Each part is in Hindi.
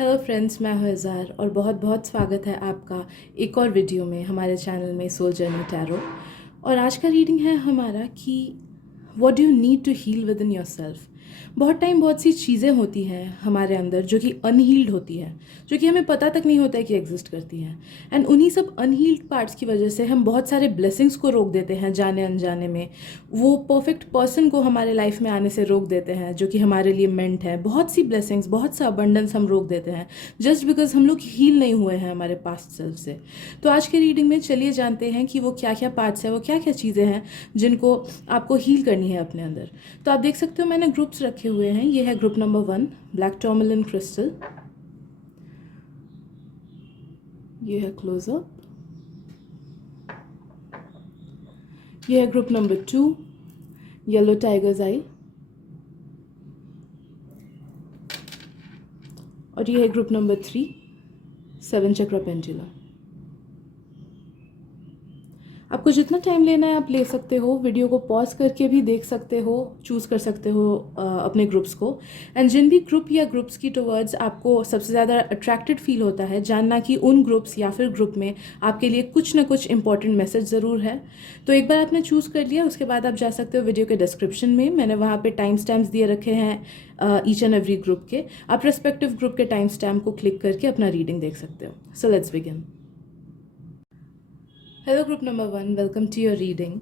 हेलो फ्रेंड्स, मैं हूं इज़ार और बहुत बहुत स्वागत है आपका एक और वीडियो में हमारे चैनल में सोल जर्नी टैरो। और आज का रीडिंग है हमारा कि what do you need to heal within yourself. बहुत टाइम बहुत सी चीज़ें होती हैं हमारे अंदर जो कि अनहील्ड होती हैं, जो कि हमें पता तक नहीं होता है कि एग्जिस्ट करती हैं। एंड उन्हीं सब अनहील्ड पार्ट्स की वजह से हम बहुत सारे ब्लेसिंग्स को रोक देते हैं जाने अनजाने में। वो परफेक्ट पर्सन को हमारे लाइफ में आने से रोक देते हैं जो कि हमारे लिए मेंट है। बहुत सी ब्लेसिंग्स, बहुत सा अबंडेंस हम रोक देते हैं जस्ट बिकॉज हम लोग हील नहीं हुए हैं हमारे पास्ट सेल्फ से। तो आज के रीडिंग में चलिए जानते हैं कि वो क्या क्या पार्ट्स हैं, वो क्या क्या चीज़ें हैं जिनको आपको हील करनी है अपने अंदर। तो आप देख सकते हो मैंने ग्रुप्स रखे हुए हैं। ये है group number 1, black tourmaline crystal. ये है क्लोजअप। ये है ग्रुप नंबर 2, येलो टाइगर्स आई। और ये है ग्रुप नंबर 3, 7 चक्र पेंडुलम। आपको जितना टाइम लेना है आप ले सकते हो, वीडियो को पॉज करके भी देख सकते हो, चूज़ कर सकते हो अपने ग्रुप्स को। एंड जिन भी ग्रुप या ग्रुप्स की टुवर्ड्स आपको सबसे ज़्यादा अट्रैक्टेड फील होता है, जानना कि उन ग्रुप्स या फिर ग्रुप में आपके लिए कुछ ना कुछ इंपॉर्टेंट मैसेज ज़रूर है। तो एक बार आपने चूज़ कर लिया, उसके बाद आप जा सकते हो वीडियो के डिस्क्रिप्शन में, मैंने वहाँ पर टाइम स्टैम्प्स दिए रखे हैं ईच एंड एवरी ग्रुप के। आप रेस्पेक्टिव ग्रुप के टाइम स्टैम्प को क्लिक करके अपना रीडिंग देख सकते हो। So let's begin. Hello group number 1, welcome to your reading.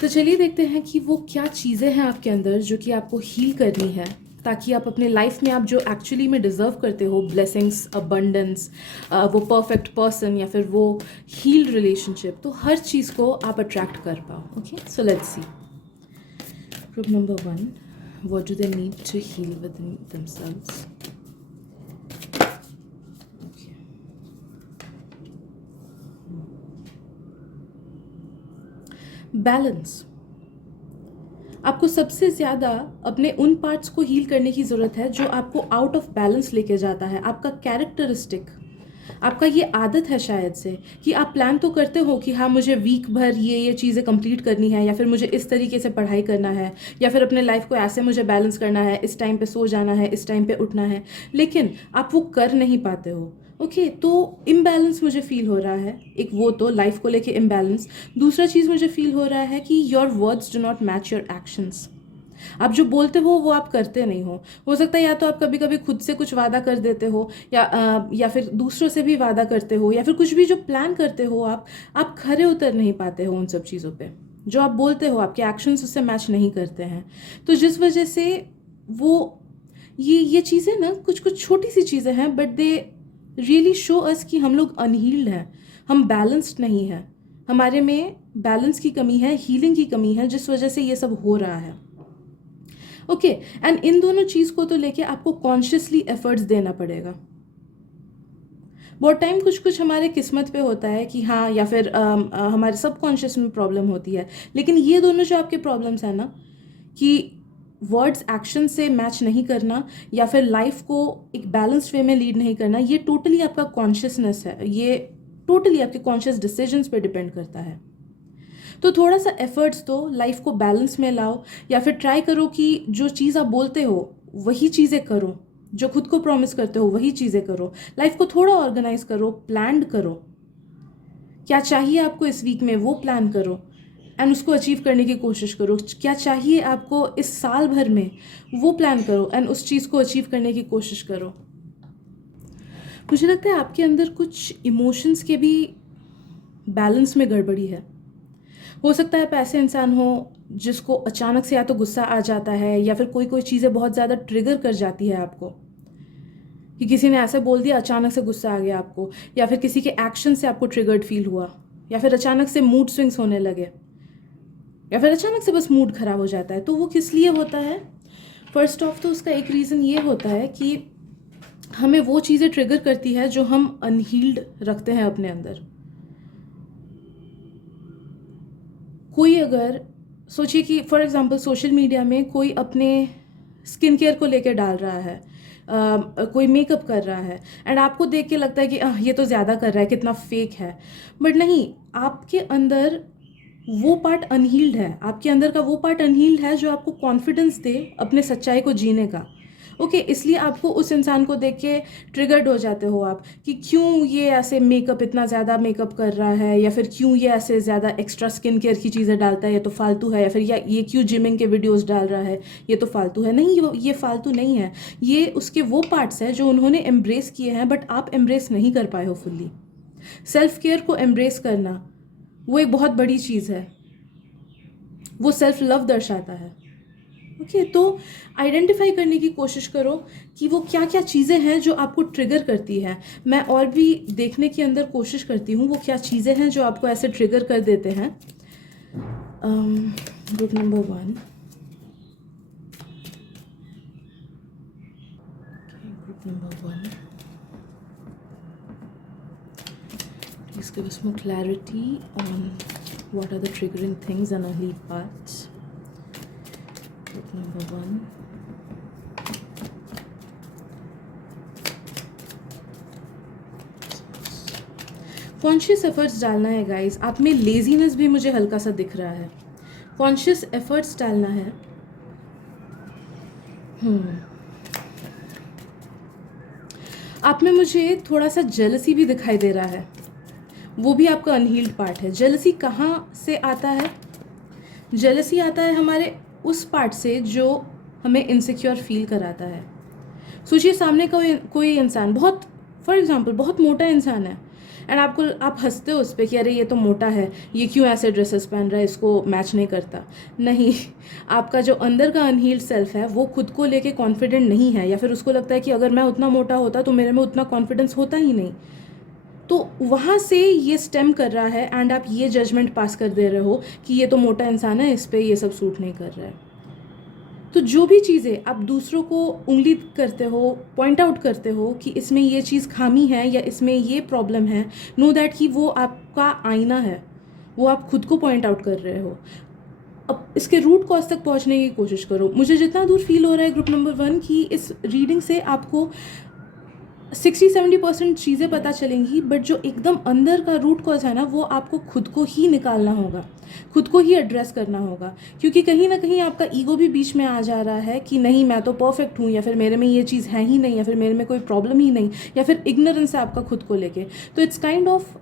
तो चलिए देखते हैं कि वो क्या चीज़ें हैं आपके अंदर जो कि आपको हील करनी है, ताकि आप अपने लाइफ में आप जो एक्चुअली में डिज़र्व करते हो, ब्लेसिंग्स, अबंडेंस, वो परफेक्ट पर्सन या फिर वो हील्ड रिलेशनशिप, तो हर चीज़ को आप अट्रैक्ट कर पाओ। Okay, so let's see. Group number 1, what do they need to heal within themselves. Balance. आपको सबसे ज़्यादा अपने उन पार्ट्स को हील करने की ज़रूरत है जो आपको आउट ऑफ बैलेंस लेके जाता है। आपका कैरेक्टरिस्टिक, आपका ये आदत है शायद से कि आप प्लान तो करते हो कि हाँ मुझे वीक भर ये चीज़ें कंप्लीट करनी है, या फिर मुझे इस तरीके से पढ़ाई करना है, या फिर अपने लाइफ को ऐसे मुझे बैलेंस करना है, इस टाइम पे सो जाना है, इस टाइम पे उठना है, लेकिन आप वो कर नहीं पाते हो। ओके, तो इम्बैलेंस मुझे फील हो रहा है। एक वो तो लाइफ को लेके इम्बैलेंस। दूसरा चीज़ मुझे फील हो रहा है कि your words do not match your actions. आप जो बोलते हो वो आप करते नहीं हो सकता है या तो आप कभी कभी खुद से कुछ वादा कर देते हो, या फिर दूसरों से भी वादा करते हो, या फिर कुछ भी जो प्लान करते हो आप खरे उतर नहीं पाते हो उन सब चीज़ों पे। जो आप बोलते हो आपके एक्शंस उससे मैच नहीं करते हैं। तो जिस वजह से वो ये चीज़ें ना कुछ कुछ छोटी सी चीज़ें हैं, but they really show us कि हम लोग अनहील्ड हैं, हम बैलेंस्ड नहीं हैं, हमारे में बैलेंस की कमी है, हीलिंग की कमी है, जिस वजह से ये सब हो रहा है। ओके, एंड इन दोनों चीज़ को तो लेके आपको कॉन्शियसली एफर्ट्स देना पड़ेगा। बहुत टाइम कुछ कुछ हमारे किस्मत पे होता है कि हाँ, या फिर हमारे सबकॉन्शियस में प्रॉब्लम होती है, लेकिन ये दोनों जो आपके प्रॉब्लम्स हैं ना, कि वर्ड्स एक्शन से मैच नहीं करना या फिर लाइफ को एक बैलेंस्ड वे में लीड नहीं करना, ये टोटली आपका कॉन्शियसनेस है, ये टोटली आपके कॉन्शियस डिसीजंस पे डिपेंड करता है। तो थोड़ा सा एफर्ट्स दो, लाइफ को बैलेंस में लाओ, या फिर ट्राई करो कि जो चीज़ आप बोलते हो वही चीज़ें करो, जो खुद को प्रॉमिस करते हो वही चीज़ें करो। लाइफ को थोड़ा ऑर्गेनाइज करो, प्लान करो, क्या चाहिए आपको इस वीक में वो प्लान करो एंड उसको अचीव करने की कोशिश करो। क्या चाहिए आपको इस साल भर में वो प्लान करो एंड उस चीज़ को अचीव करने की कोशिश करो। मुझे लगता है आपके अंदर कुछ इमोशंस के भी बैलेंस में गड़बड़ी है। हो सकता है आप ऐसे इंसान हो जिसको अचानक से या तो गुस्सा आ जाता है, या फिर कोई कोई चीज़ें बहुत ज़्यादा ट्रिगर कर जाती है आपको, कि किसी ने ऐसे बोल दिया अचानक से गुस्सा आ गया आपको, या फिर किसी के एक्शन से आपको ट्रिगर्ड फील हुआ, या फिर अचानक से मूड स्विंग्स होने लगे, या फिर अचानक से बस मूड खराब हो जाता है। तो वो किस लिए होता है? फर्स्ट ऑफ तो उसका एक रीज़न ये होता है कि हमें वो चीज़ें ट्रिगर करती है जो हम अनहील्ड रखते हैं अपने अंदर। कोई अगर सोचिए कि फॉर एग्जांपल सोशल मीडिया में कोई अपने स्किन केयर को लेकर डाल रहा है, कोई मेकअप कर रहा है, एंड आपको देख के लगता है कि ये तो ज़्यादा कर रहा है, कितना फेक है। बट नहीं, आपके अंदर वो पार्ट अनहील्ड है, आपके अंदर का वो पार्ट अनहील्ड है जो आपको कॉन्फिडेंस दे अपने सच्चाई को जीने का। ओके, इसलिए आपको उस इंसान को देख के ट्रिगर्ड हो जाते हो आप कि क्यों ये ऐसे मेकअप, इतना ज़्यादा मेकअप कर रहा है, या फिर क्यों ये ऐसे ज़्यादा एक्स्ट्रा स्किन केयर की चीज़ें डालता है, या तो फालतू है, या फिर या ये क्यों जिमिंग के वीडियोस डाल रहा है, ये तो फालतू है। नहीं, ये फालतू नहीं है, ये उसके वो पार्ट्स हैं जो उन्होंने एम्ब्रेस किए हैं, बट आप एम्ब्रेस नहीं कर पाए हो फुल्ली। सेल्फ केयर को एम्ब्रेस करना वो एक बहुत बड़ी चीज़ है, वो सेल्फ लव दर्शाता है। ओके, तो आइडेंटिफाई करने की कोशिश करो कि वो क्या क्या चीज़ें हैं जो आपको ट्रिगर करती है। मैं और भी देखने के अंदर कोशिश करती हूँ वो क्या चीज़ें हैं जो आपको ऐसे ट्रिगर कर देते हैं। Group number 1, group number 1, please give us more clarity on what are the triggering things and unhealed parts. Group number 1. Conscious efforts डालना है गाइस। आप में लेजीनेस भी मुझे हल्का सा दिख रहा है। कॉन्शियस एफर्ट्स डालना है। आप में मुझे थोड़ा सा जेलसी भी दिखाई दे रहा है, वो भी आपका अनहील्ड पार्ट है। जेलसी कहाँ से आता है? जेलसी आता है हमारे उस पार्ट से जो हमें इनसिक्योर फील कराता है। सोचिए सामने कोई इंसान बहुत, फॉर एग्जांपल बहुत मोटा इंसान है, एंड आप हंसते हो उस पर कि अरे ये तो मोटा है, ये क्यों ऐसे ड्रेसेस पहन रहा है, इसको मैच नहीं करता। नहीं, आपका जो अंदर का अनहील्ड सेल्फ है वो खुद को लेके कॉन्फिडेंट नहीं है, या फिर उसको लगता है कि अगर मैं उतना मोटा होता तो मेरे में उतना कॉन्फिडेंस होता ही नहीं। तो वहाँ से ये स्टेम कर रहा है, एंड आप ये जजमेंट पास कर दे रहे हो कि ये तो मोटा इंसान है, इस पर ये सब सूट नहीं कर रहा है। तो जो भी चीज़ें आप दूसरों को उंगली करते हो, पॉइंट आउट करते हो कि इसमें ये चीज़ खामी है या इसमें ये प्रॉब्लम है, नो दैट कि वो आपका आईना है, वो आप खुद को पॉइंट आउट कर रहे हो। अब इसके रूट कॉज तक पहुंचने की कोशिश करो। मुझे जितना दूर फील हो रहा है ग्रुप नंबर 1 की इस रीडिंग से आपको 60-70% चीज़ें पता चलेंगी, बट जो एकदम अंदर का रूट कॉज है ना, वो आपको खुद को ही निकालना होगा, खुद को ही एड्रेस करना होगा। क्योंकि कहीं ना कहीं आपका ईगो भी बीच में आ जा रहा है कि नहीं मैं तो परफेक्ट हूँ, या फिर मेरे में ये चीज़ है ही नहीं, या फिर मेरे में कोई प्रॉब्लम ही नहीं, या फिर इग्नोरेंस है आपका खुद को लेके। तो it's kind of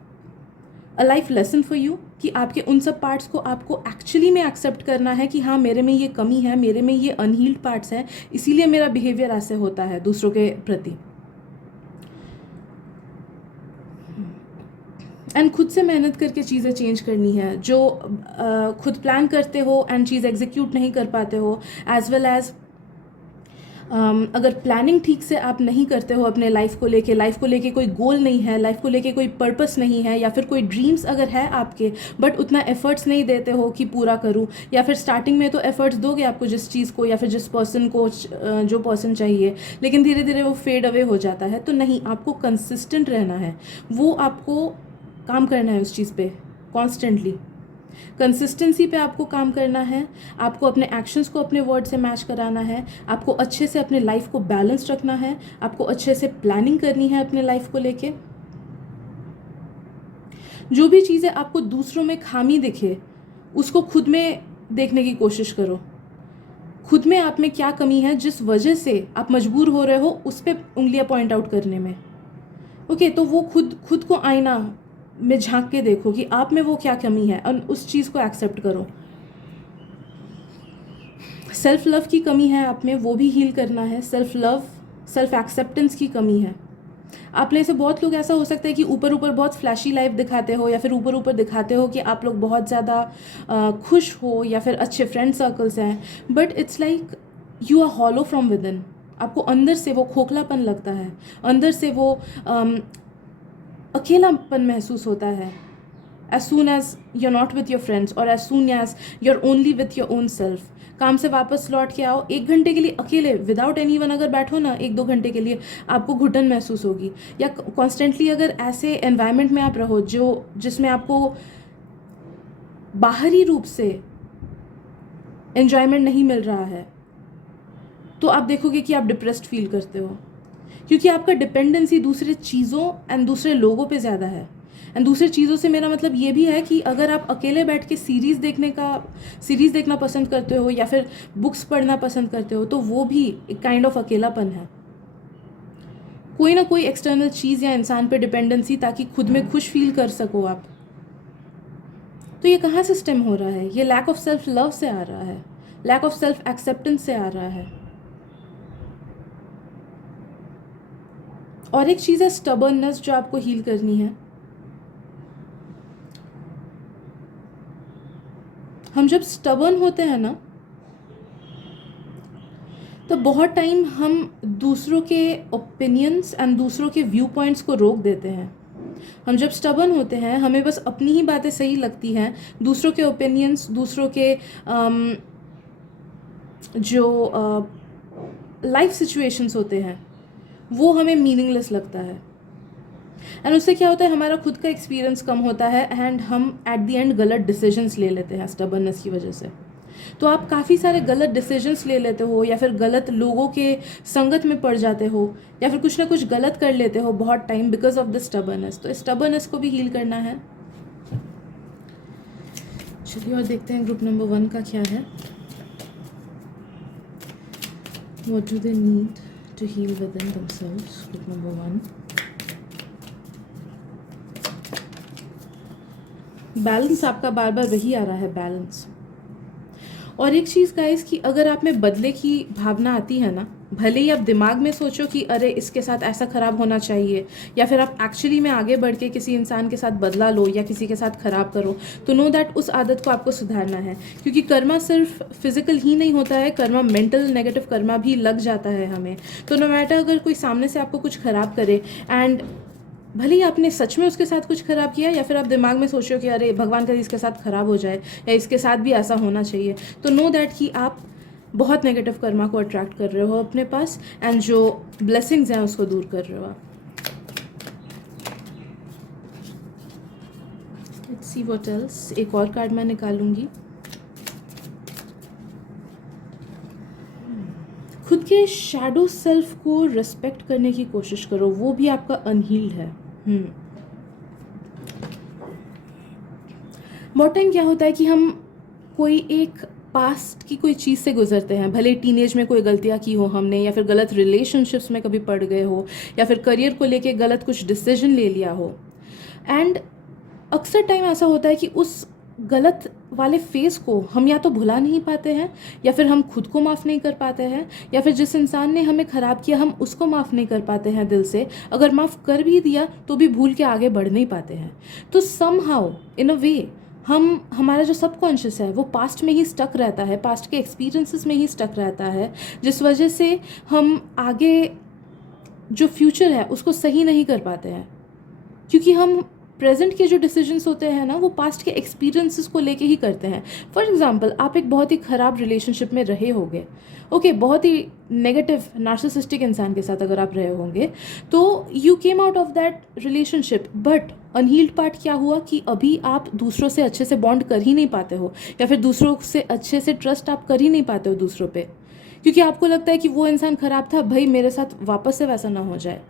a life lesson for you कि आपके उन सब पार्ट्स को आपको एक्चुअली में एक्सेप्ट करना है कि हाँ मेरे में ये कमी है, मेरे में ये अनहील्ड पार्ट्स हैं, इसीलिए मेरा बिहेवियर ऐसे होता है दूसरों के प्रति। एंड खुद से मेहनत करके चीज़ें चेंज करनी है। जो खुद प्लान करते हो एंड चीज़ एग्जीक्यूट नहीं कर पाते हो, एज वेल एज अगर प्लानिंग ठीक से आप नहीं करते हो अपने लाइफ को लेके कोई गोल नहीं है, लाइफ को लेके कोई पर्पस नहीं है, या फिर कोई ड्रीम्स अगर है आपके बट उतना एफर्ट्स नहीं देते हो कि पूरा करूं, या फिर स्टार्टिंग में तो एफर्ट्स दोगे आपको जिस चीज़ को या फिर जिस पर्सन को जो पर्सन चाहिए, लेकिन धीरे धीरे वो फेड अवे हो जाता है। तो नहीं, आपको कंसिस्टेंट रहना है, वो आपको काम करना है उस चीज़ पे कॉन्स्टेंटली। कंसिस्टेंसी पे आपको काम करना है, आपको अपने एक्शंस को अपने वर्ड से मैच कराना है, आपको अच्छे से अपने लाइफ को बैलेंस रखना है, आपको अच्छे से प्लानिंग करनी है अपने लाइफ को लेके। जो भी चीज़ें आपको दूसरों में खामी दिखे उसको खुद में देखने की कोशिश करो। खुद में आप में क्या कमी है जिस वजह से आप मजबूर हो रहे हो उस पर उंगलियां पॉइंट आउट करने में। ओके, तो वो खुद को आईना में झांक के देखो कि आप में वो क्या कमी है और उस चीज़ को एक्सेप्ट करो। सेल्फ लव की कमी है आप में, वो भी हील करना है। सेल्फ लव, सेल्फ एक्सेप्टेंस की कमी है आप में से बहुत लोग। ऐसा हो सकता है कि ऊपर ऊपर बहुत फ्लैशी लाइफ दिखाते हो, या फिर ऊपर ऊपर दिखाते हो कि आप लोग बहुत ज़्यादा खुश हो, या फिर अच्छे फ्रेंड सर्कल्स हैं, but it's like you are hollow from within. आपको अंदर से वो खोखलापन लगता है, अंदर से वो अकेलापन महसूस होता है as soon as you're not with your friends, और as soon as you're only with your own self। काम से वापस लौट के आओ, 1 घंटे के लिए अकेले विदाउट एनीवन अगर बैठो ना 1-2 घंटे के लिए, आपको घुटन महसूस होगी। या कॉन्स्टेंटली अगर ऐसे एनवायरनमेंट में आप रहो जिसमें आपको बाहरी रूप से एन्जॉयमेंट नहीं मिल रहा है, तो आप देखोगे कि आप डिप्रेस्ड फील करते हो, क्योंकि आपका डिपेंडेंसी दूसरे चीज़ों एंड दूसरे लोगों पे ज़्यादा है। एंड दूसरी चीज़ों से मेरा मतलब ये भी है कि अगर आप अकेले बैठ के सीरीज़ देखना पसंद करते हो या फिर बुक्स पढ़ना पसंद करते हो, तो वो भी एक काइंड ऑफ अकेलापन है। कोई ना कोई एक्सटर्नल चीज़ या इंसान पे डिपेंडेंसी, ताकि खुद में खुश फील कर सको आप। तो ये कहाँ से स्टेम हो रहा है? ये लैक ऑफ सेल्फ लव से आ रहा है, लैक ऑफ सेल्फ एक्सेप्टेंस से आ रहा है। और एक चीज़ है स्टबर्ननेस, जो आपको हील करनी है। हम जब स्टबर्न होते हैं ना, तो बहुत टाइम हम दूसरों के ओपिनियंस एंड दूसरों के व्यू पॉइंट्स को रोक देते हैं। हम जब स्टबर्न होते हैं, हमें बस अपनी ही बातें सही लगती हैं। दूसरों के ओपिनियंस, दूसरों के जो लाइफ सिचुएशंस होते हैं, वो हमें मीनिंगलेस लगता है। एंड उससे क्या होता है, हमारा खुद का एक्सपीरियंस कम होता है एंड हम एट द एंड गलत डिसीजंस ले लेते हैं स्टबर्ननेस की वजह से। तो आप काफ़ी सारे गलत डिसीजंस ले लेते हो, या फिर गलत लोगों के संगत में पड़ जाते हो, या फिर कुछ ना कुछ गलत कर लेते हो बहुत time because of the stubbornness. तो स्टबर्ननेस को भी हील करना है। चलिए और देखते हैं ग्रुप नंबर 1 का क्या है। What do they need to heal within themselves? Group number 1. Balance आपका बार बार वही आ रहा है, बैलेंस। और एक चीज़ गाइस, कि अगर आप में बदले की भावना आती है ना, भले ही आप दिमाग में सोचो कि अरे इसके साथ ऐसा खराब होना चाहिए, या फिर आप एक्चुअली में आगे बढ़ के किसी इंसान के साथ बदला लो या किसी के साथ खराब करो, तो नो दैट उस आदत को आपको सुधारना है। क्योंकि कर्मा सिर्फ फिजिकल ही नहीं होता है, कर्मा मेंटल नेगेटिव कर्मा भी लग जाता है हमें। तो नो मैटर अगर कोई सामने से आपको कुछ खराब करे, एंड भले ही आपने सच में उसके साथ कुछ खराब किया, या फिर आप दिमाग में सोचो कि अरे भगवान का इसके साथ खराब हो जाए, या इसके साथ भी ऐसा होना चाहिए, तो नो दैट कि आप बहुत नेगेटिव कर्मा को अट्रैक्ट कर रहे हो अपने पास, एंड जो ब्लेसिंग्स हैं उसको दूर कर रहे हो आप। Let's see what else. एक और कार्ड मैं निकालूंगी। खुद के शैडो सेल्फ को रिस्पेक्ट करने की कोशिश करो, वो भी आपका अनहील्ड है। बहुत टाइम क्या होता है कि हम कोई एक पास्ट की कोई चीज़ से गुजरते हैं, भले टीनेज में कोई गलतियाँ की हो हमने, या फिर गलत रिलेशनशिप्स में कभी पड़ गए हो, या फिर करियर को लेके गलत कुछ डिसीजन ले लिया हो। एंड अक्सर टाइम ऐसा होता है कि उस गलत वाले फेस को हम या तो भुला नहीं पाते हैं, या फिर हम खुद को माफ़ नहीं कर पाते हैं, या फिर जिस इंसान ने हमें ख़राब किया हम उसको माफ़ नहीं कर पाते हैं दिल से। अगर माफ़ कर भी दिया तो भी भूल के आगे बढ़ नहीं पाते हैं। तो समहाउ इन अ वे हमारा जो सबकॉन्शियस है वो पास्ट में ही स्टक रहता है, पास्ट के एक्सपीरियंसेस में ही स्टक रहता है, जिस वजह से हम आगे जो फ्यूचर है उसको सही नहीं कर पाते हैं। क्योंकि हम प्रेजेंट के जो डिसीजंस होते हैं ना, वो पास्ट के एक्सपीरियंसेस को लेके ही करते हैं। फॉर एग्जांपल, आप एक बहुत ही ख़राब रिलेशनशिप में रहे होंगे, ओके, बहुत ही नेगेटिव नार्सिसिस्टिक इंसान के साथ अगर आप रहे होंगे, तो you came out of that relationship, but unhealed part क्या हुआ कि अभी आप दूसरों से अच्छे से बॉन्ड कर ही नहीं पाते हो, या फिर दूसरों से अच्छे से ट्रस्ट आप कर ही नहीं पाते हो दूसरों पे, क्योंकि आपको लगता है कि वो इंसान ख़राब था, भाई मेरे साथ वापस से वैसा ना हो जाए।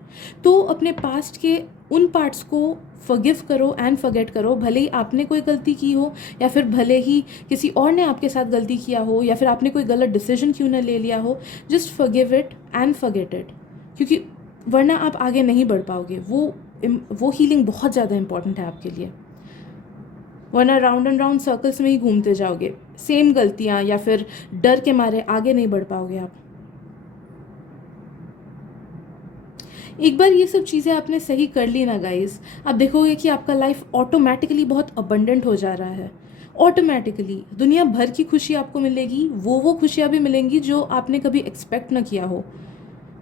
तो अपने पास्ट के उन पार्ट्स को फॉरगिव करो एंड फॉरगेट करो, भले ही आपने कोई गलती की हो, या फिर भले ही किसी और ने आपके साथ गलती किया हो, या फिर आपने कोई गलत डिसीजन क्यों ना ले लिया हो, just forgive it and forget it, क्योंकि वरना आप आगे नहीं बढ़ पाओगे। वो हीलिंग बहुत ज़्यादा इंपॉर्टेंट है आपके लिए, वरना राउंड एंड राउंड सर्कल्स में ही घूमते जाओगे, सेम गलतियाँ, या फिर डर के मारे आगे नहीं बढ़ पाओगे आप। एक बार ये सब चीज़ें आपने सही कर ली ना गाइस, आप देखोगे कि आपका लाइफ ऑटोमेटिकली बहुत अबंडेंट हो जा रहा है। ऑटोमेटिकली दुनिया भर की खुशी आपको मिलेगी, वो खुशियाँ भी मिलेंगी जो आपने कभी एक्सपेक्ट ना किया हो।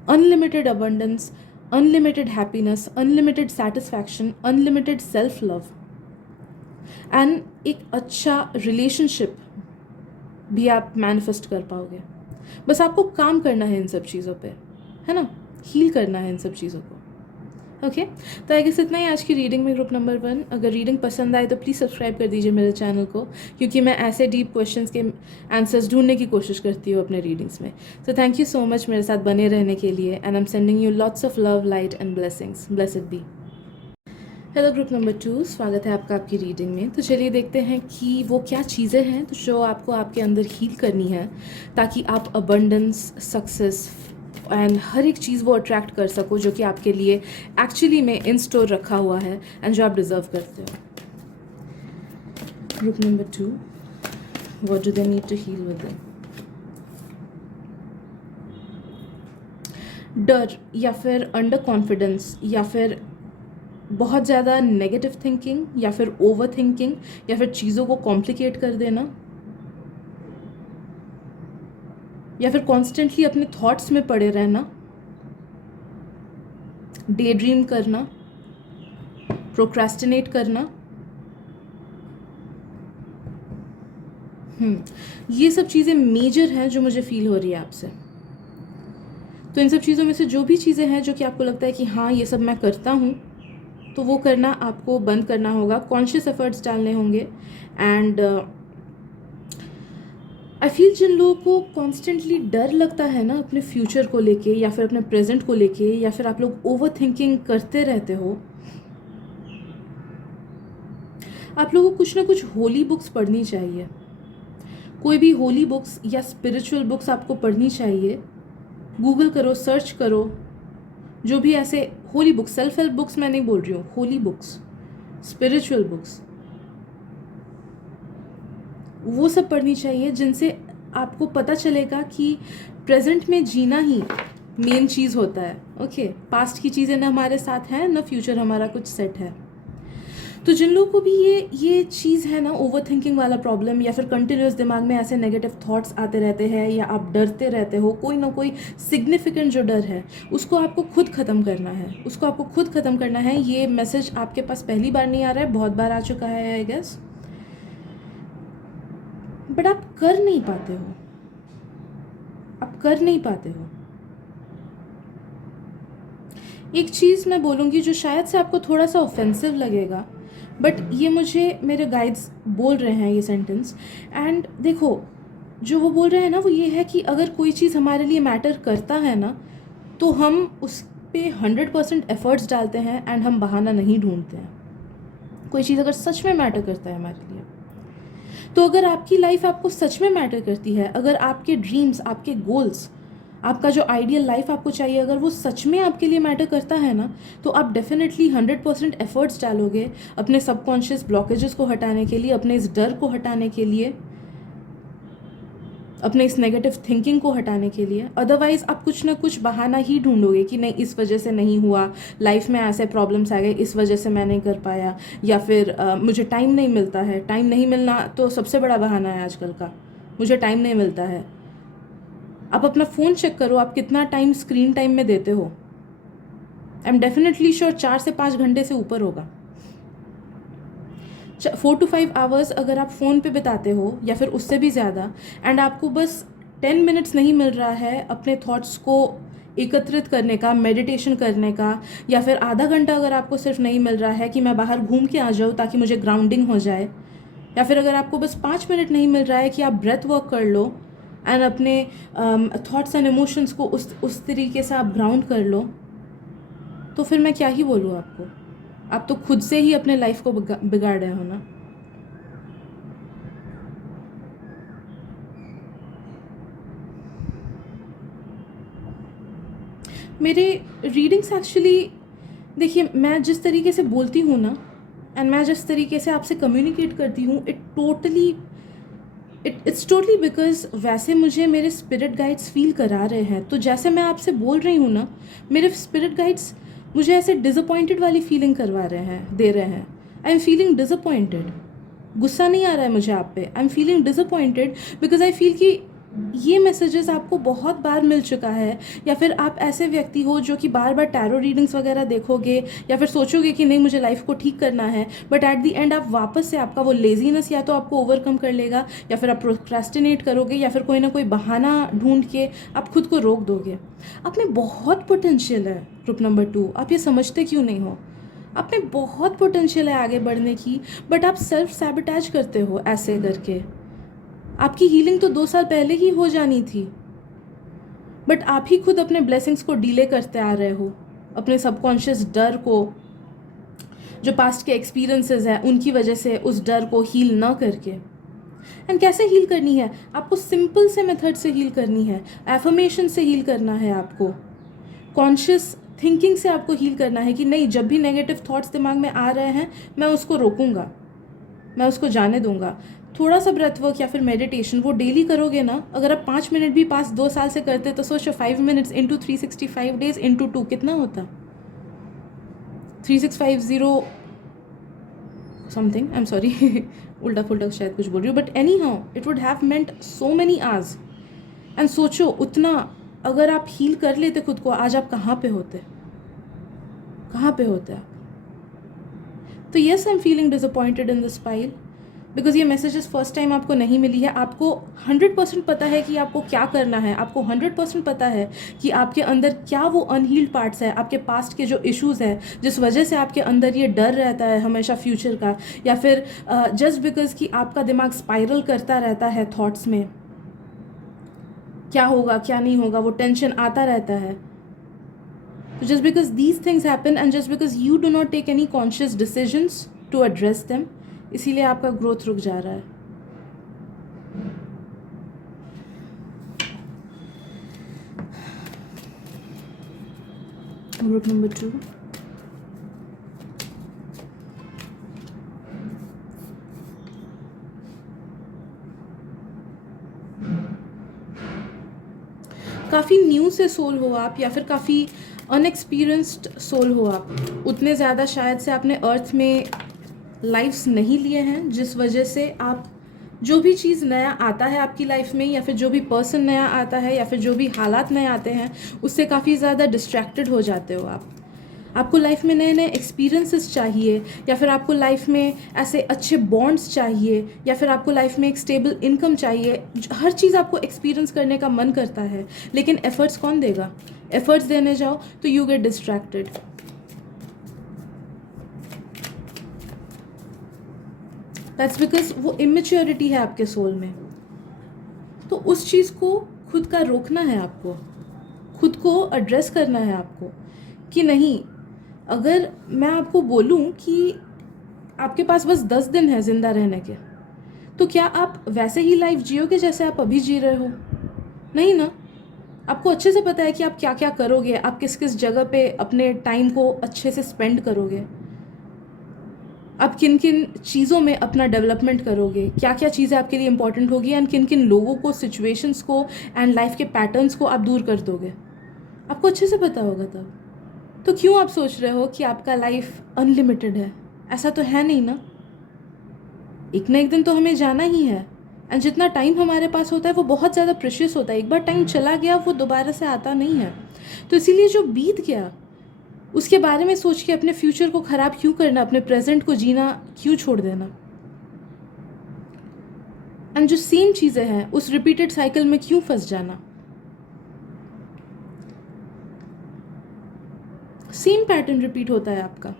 Unlimited abundance, unlimited happiness, unlimited satisfaction, unlimited self love, and एक अच्छा रिलेशनशिप भी आप मैनिफेस्ट कर पाओगे। बस आपको काम करना है इन सब चीज़ों पे, है ना, हील करना है इन सब चीज़ों को। ओके, तो आई गेस इतना ही आज की रीडिंग में ग्रुप नंबर 1। अगर रीडिंग पसंद आए तो प्लीज़ सब्सक्राइब कर दीजिए मेरे चैनल को, क्योंकि मैं ऐसे डीप क्वेश्चंस के आंसर्स ढूंढने की कोशिश करती हूँ अपने रीडिंग्स में। So thank you so much मेरे साथ बने रहने के लिए, and I am sending you lots of love, light and blessings. Blessed be. Hello group number 2, स्वागत है आपका आपकी रीडिंग में। तो चलिए देखते हैं कि वो क्या चीज़ें हैं तो जो आपको आपके अंदर हील करनी है ताकि आप अबंडेंस, सक्सेस एंड हर एक चीज़ वो अट्रैक्ट कर सको जो कि आपके लिए एक्चुअली में इन स्टोर रखा हुआ है एंड जो आप डिज़र्व करते हो। Group number 2, what do they need to heal with them? डर या फिर अंडर कॉन्फिडेंस या फिर बहुत ज़्यादा नेगेटिव थिंकिंग या फिर ओवर थिंकिंग या फिर चीज़ों को कॉम्प्लिकेट कर देना या फिर कॉन्स्टेंटली अपने थॉट्स में पड़े रहना, डे ड्रीम करना, प्रोक्रेस्टिनेट करना। ये सब चीज़ें मेजर हैं जो मुझे फील हो रही है आपसे। तो इन सब चीज़ों में से जो भी चीज़ें हैं जो कि आपको लगता है कि हाँ ये सब मैं करता हूँ, तो वो करना आपको बंद करना होगा, कॉन्शियस एफर्ट्स डालने होंगे। एंड आई फील जिन लोगों को कॉन्स्टेंटली डर लगता है ना अपने फ्यूचर को लेके या फिर अपने प्रेजेंट को लेके, या फिर आप लोग ओवर थिंकिंग करते रहते हो, आप लोगों को कुछ ना कुछ होली बुक्स पढ़नी चाहिए। कोई भी होली बुक्स या स्पिरिचुअल बुक्स आपको पढ़नी चाहिए। गूगल करो, सर्च करो, जो भी ऐसे holy books, self help books मैं नहीं बोल रही हूँ, होली बुक्स, स्पिरिचुअल बुक्स, वो सब पढ़नी चाहिए जिनसे आपको पता चलेगा कि प्रेजेंट में जीना ही मेन चीज़ होता है। ओके, पास्ट की चीज़ें ना हमारे साथ हैं ना फ्यूचर हमारा कुछ सेट है। तो जिन लोगों को भी ये चीज़ है ना, ओवर थिंकिंग वाला प्रॉब्लम या फिर कंटिन्यूस दिमाग में ऐसे नेगेटिव थॉट्स आते रहते हैं या आप डरते रहते हो, कोई ना कोई सिग्निफिकेंट जो डर है उसको आपको खुद ख़त्म करना है, उसको आपको खुद ख़त्म करना है। ये मैसेज आपके पास पहली बार नहीं आ रहा है, बहुत बार आ चुका है आई गेस, बट आप कर नहीं पाते हो, आप कर नहीं पाते हो। एक चीज़ मैं बोलूँगी जो शायद से आपको थोड़ा सा ऑफेंसिव लगेगा, बट ये मुझे मेरे गाइड्स बोल रहे हैं ये सेंटेंस। एंड देखो, जो वो बोल रहे हैं ना वो ये है कि अगर कोई चीज़ हमारे लिए मैटर करता है ना तो हम उस पर 100% एफर्ट्स डालते हैं एंड हम बहाना नहीं ढूंढते हैं। कोई चीज़ अगर सच में मैटर करता है हमारे लिए, तो अगर आपकी लाइफ आपको सच में मैटर करती है, अगर आपके ड्रीम्स, आपके गोल्स, आपका जो आइडियल लाइफ आपको चाहिए, अगर वो सच में आपके लिए मैटर करता है ना, तो आप डेफिनेटली 100% एफर्ट्स डालोगे अपने सबकॉन्शियस ब्लॉकेजेस को हटाने के लिए, अपने इस डर को हटाने के लिए, अपने इस नेगेटिव थिंकिंग को हटाने के लिए। अदरवाइज आप कुछ ना कुछ बहाना ही ढूंढोगे कि नहीं इस वजह से नहीं हुआ, लाइफ में ऐसे प्रॉब्लम्स आ गए, इस वजह से मैं नहीं कर पाया, या फिर मुझे टाइम नहीं मिलता है। टाइम नहीं मिलना तो सबसे बड़ा बहाना है आजकल का, मुझे टाइम नहीं मिलता है। आप अपना फ़ोन चेक करो, आप कितना टाइम स्क्रीन टाइम में देते हो। आई एम डेफिनेटली श्योर 4 से 5 घंटे से ऊपर होगा। 4 to 5 आवर्स अगर आप फ़ोन पे बिताते हो या फिर उससे भी ज़्यादा, एंड आपको बस 10 मिनट्स नहीं मिल रहा है अपने थॉट्स को एकत्रित करने का, मेडिटेशन करने का, या फिर आधा घंटा अगर आपको सिर्फ नहीं मिल रहा है कि मैं बाहर घूम के आ जाऊँ ताकि मुझे ग्राउंडिंग हो जाए, या फिर अगर आपको बस 5 मिनट नहीं मिल रहा है कि आप ब्रेथ वर्क कर लो एंड अपने थॉट्स एंड इमोशंस को उस तरीके से आप ग्राउंड कर लो, तो फिर मैं क्या ही बोलूँ आपको। आप तो खुद से ही अपने लाइफ को बिगाड़ रहे हो ना। मेरे रीडिंग्स एक्चुअली, देखिए मैं जिस तरीके से बोलती हूँ ना, एंड मैं जिस तरीके से आपसे कम्युनिकेट करती हूँ, इट्स टोटली बिकॉज वैसे मुझे मेरे स्पिरिट गाइड्स फील करा रहे हैं। तो जैसे मैं आपसे बोल रही हूँ ना, मेरे स्पिरिट गाइड्स मुझे ऐसे डिसअपॉइंटेड वाली फीलिंग करवा रहे हैं, दे रहे हैं। I am feeling disappointed. गुस्सा नहीं आ रहा है मुझे आप पे, I am feeling disappointed because I feel कि ये मैसेजेस आपको बहुत बार मिल चुका है, या फिर आप ऐसे व्यक्ति हो जो कि बार बार टैरो रीडिंग्स वगैरह देखोगे या फिर सोचोगे कि नहीं मुझे लाइफ को ठीक करना है, बट एट द एंड आप वापस से आपका वो लेजीनेस या तो आपको ओवरकम कर लेगा, या फिर आप प्रोक्रेस्टिनेट करोगे, या फिर कोई ना कोई बहाना ढूंढ के आप खुद को रोक दोगे। आप में बहुत पोटेंशियल है ग्रुप नंबर 2, आप ये समझते क्यों नहीं हो? आप में बहुत पोटेंशियल है आगे बढ़ने की, बट आप सेल्फ सैबोटेज करते हो ऐसे करके। आपकी हीलिंग तो 2 साल पहले ही हो जानी थी, बट आप ही खुद अपने ब्लेसिंग्स को डिले करते आ रहे हो, अपने सबकॉन्शियस डर को, जो पास्ट के एक्सपीरियंसेस हैं उनकी वजह से उस डर को हील ना करके। एंड कैसे हील करनी है? आपको सिंपल से मेथड से हील करनी है, एफर्मेशन से हील करना है, आपको कॉन्शियस थिंकिंग से आपको हील करना है कि नहीं, जब भी नेगेटिव थॉट्स दिमाग में आ रहे हैं मैं उसको रोकूंगा, मैं उसको जाने दूंगा। थोड़ा सा ब्रेथ वर्क या फिर मेडिटेशन वो डेली करोगे ना, अगर आप 5 मिनट भी पास 2 साल से करते तो सोचो 5 मिनट्स इंटू 365 डेज इंटू 2 कितना होता? 3650 समथिंग, आई एम सॉरी उल्टा फुल्टा शायद कुछ बोल रही हूँ, but any how it would have meant so many hours. And सोचो उतना अगर आप हील कर लेते खुद को, आज आप कहाँ पे होते, कहाँ पे होते आप? तो yes, I am feeling disappointed in this file because ये मैसेजेस फर्स्ट टाइम आपको नहीं मिली है। आपको 100% पता है कि आपको क्या करना है, आपको 100% पता है कि आपके अंदर क्या वो अनहील्ड पार्ट्स है, आपके पास्ट के जो इश्यूज़ है जिस वजह से आपके अंदर ये डर रहता है हमेशा फ्यूचर का, या फिर जस्ट बिकॉज कि आपका दिमाग स्पाइरल करता रहता है थॉट्स में, क्या होगा क्या नहीं होगा, वो टेंशन आता रहता है। तो just because these things happen and just because you do not take any conscious decisions to address them, इसीलिए आपका ग्रोथ रुक जा रहा है। ग्रुप नंबर 2, काफ़ी न्यू से सोल हो आप, या फिर काफ़ी अनएक्सपीरियंस्ड सोल हो आप। उतने ज़्यादा शायद से आपने अर्थ में लाइफ्स नहीं लिए हैं, जिस वजह से आप जो भी चीज़ नया आता है आपकी लाइफ में, या फिर जो भी पर्सन नया आता है, या फिर जो भी हालात नए आते हैं, उससे काफ़ी ज़्यादा डिस्ट्रैक्टेड हो जाते हो आप। आपको लाइफ में नए नए एक्सपीरियंसेस चाहिए, या फिर आपको लाइफ में ऐसे अच्छे बॉन्ड्स चाहिए, या फिर आपको लाइफ में एक स्टेबल इनकम चाहिए। हर चीज़ आपको एक्सपीरियंस करने का मन करता है, लेकिन एफर्ट्स कौन देगा? एफर्ट्स देने जाओ तो you get distracted. That's because वो इमेच्योरिटी है आपके सोल में। तो उस चीज़ को खुद का रोकना है आपको, खुद को एड्रेस करना है आपको कि नहीं, अगर मैं आपको बोलूं कि आपके पास बस 10 दिन है ज़िंदा रहने के, तो क्या आप वैसे ही लाइफ जियोगे जैसे आप अभी जी रहे हो? नहीं ना। आपको अच्छे से पता है कि आप क्या क्या करोगे, आप किस किस जगह पे अपने टाइम को अच्छे से स्पेंड करोगे, आप किन किन चीज़ों में अपना डेवलपमेंट करोगे, क्या क्या चीज़ें आपके लिए इंपॉर्टेंट होगी, एंड किन किन लोगों को, सिचुएशंस को एंड लाइफ के पैटर्न्स को आप दूर कर दोगे। आपको अच्छे से पता होगा तब। तो क्यों आप सोच रहे हो कि आपका लाइफ अनलिमिटेड है? ऐसा तो है नहीं ना। एक ना एक दिन तो हमें जाना ही है, एंड जितना टाइम हमारे पास होता है वो बहुत ज़्यादा प्रेशियस होता है। एक बार टाइम चला गया वो दोबारा से आता नहीं है। तो इसीलिए जो बीत गया उसके बारे में सोच के अपने फ्यूचर को ख़राब क्यों करना, अपने प्रेजेंट को जीना क्यों छोड़ देना? एंड जो सेम चीज़ें हैं उस रिपीटेड साइकिल में क्यों फंस जाना? सेम पैटर्न रिपीट होता है आपका।